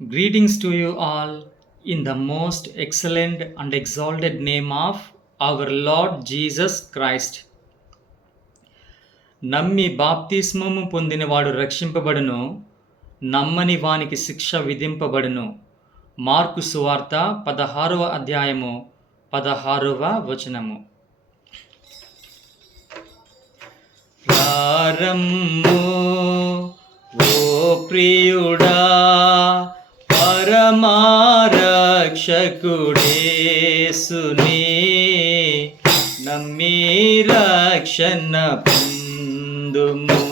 Greetings to you all in the most excellent and exalted name of our Lord Jesus Christ. నమ్మి బాప్తిస్మము పొందినవాడు రక్షింపబడును, నమ్మని వానికి శిక్ష విధింపబడును. మార్కు సువార్త 16వ అధ్యాయము 16వ వచనము. ప్రారంభము ఓ ప్రియుడా, పరమారక్షకుడేసుని నమ్మి రక్షణ పొందుము.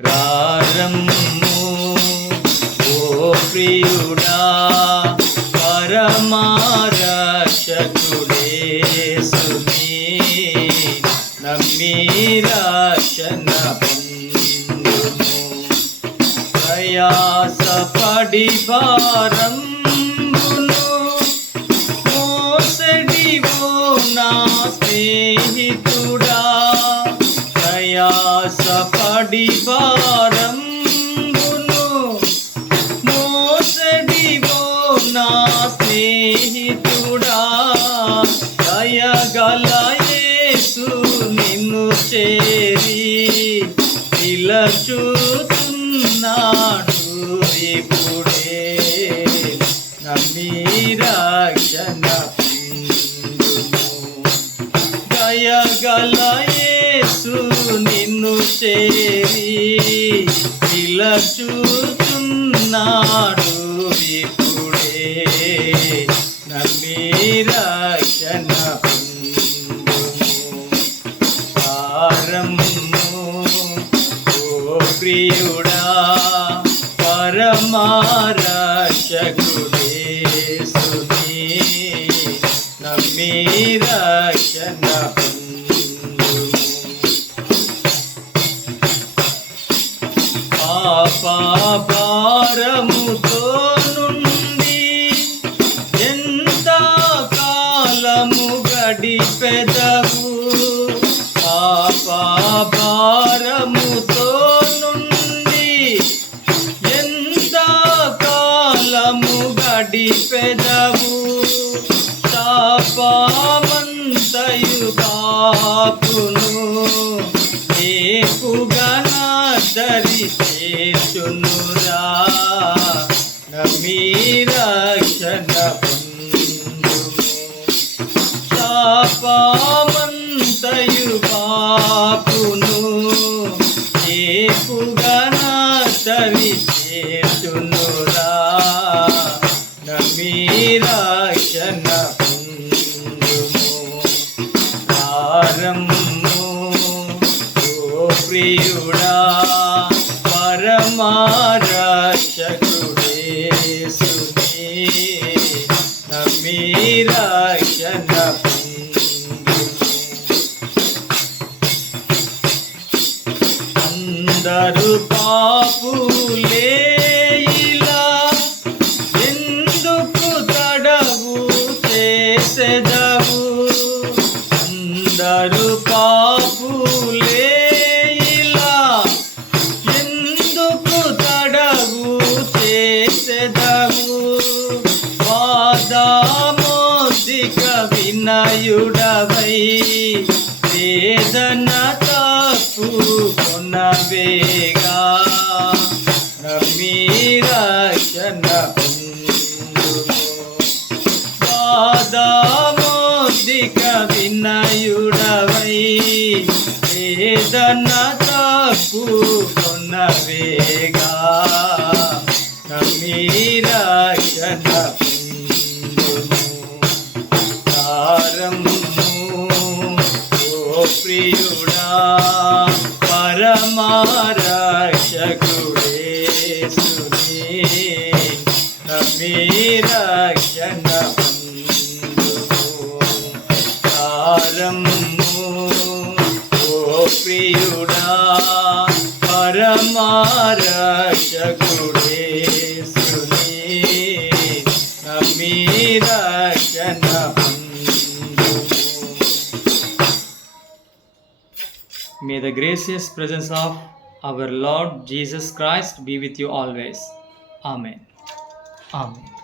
ప్రారంభము ఓ ప్రియుడా, పరమారక్షకుడేసుని నమ్మి రక్షణ పొందుము. ప్రయాసపడి భారంబును మోసెడివో నా స్నేహితుడా, ప్రయాసపడి భారంబును మోసెడివో నా స్నేహితుడా, దయగల యేసు నిన్ను చేరి పిలచుచున్నాడు. ఇప్పుడే నమ్మి రక్షణ పొందుము. దయగల యేసు నిన్ను చేరి పిలచుచున్నాడు. ఇప్పుడే నమ్మి రక్షణ పొందుము. ప్రారంభము ఓ ప్రియుడా, పరమారక్షకుడేసుని నమ్మి రక్షణ పొందుము. పాప భారముతో నుండి ఎంత కాలము గడిపెదవు, పాప భారముతో నుండి ఎంత కాలము గడిపెదవు, శాపమంతయు బాపును ఏపుగా దరి చేచునురా. నమ్మి రక్షణ పొందుము. శాపమంతయు బాపును ఏపుగా దరి చేచునురా. నమ్మి రక్షణ పొందుము. ప్రారంభము ఓ ప్రియుడా, పరమారక్షకుడేసుని నమ్మి రక్షణ పొందుము. అందరూ పాపులే ఇలా ఎందుకు తడవు చేసెదవు, అందరూ పాపులే ఇలా ఎందుకు తడవు చేసెదవు. వాదామోదిక వినయుడవై వేదన తప్పు కొనవేగా. నమ్మి రక్షణ పొందుము. వాదామోదిక వినయుడవై వేదన తప్పు కొనవేగా. నమ్మి రక్షణ పొందుము. ప్రారంభము ఓ ప్రియుడా, పరమారక్షకుడేసుని నమ్మి రక్షణ పొందుము. ప్రారంభము ఓ ప్రియుడా, పరమారక్షకుడేసుని నమ్మి రక్షణ పొందుము. May the gracious presence of our Lord Jesus Christ be with you always. Amen. Amen.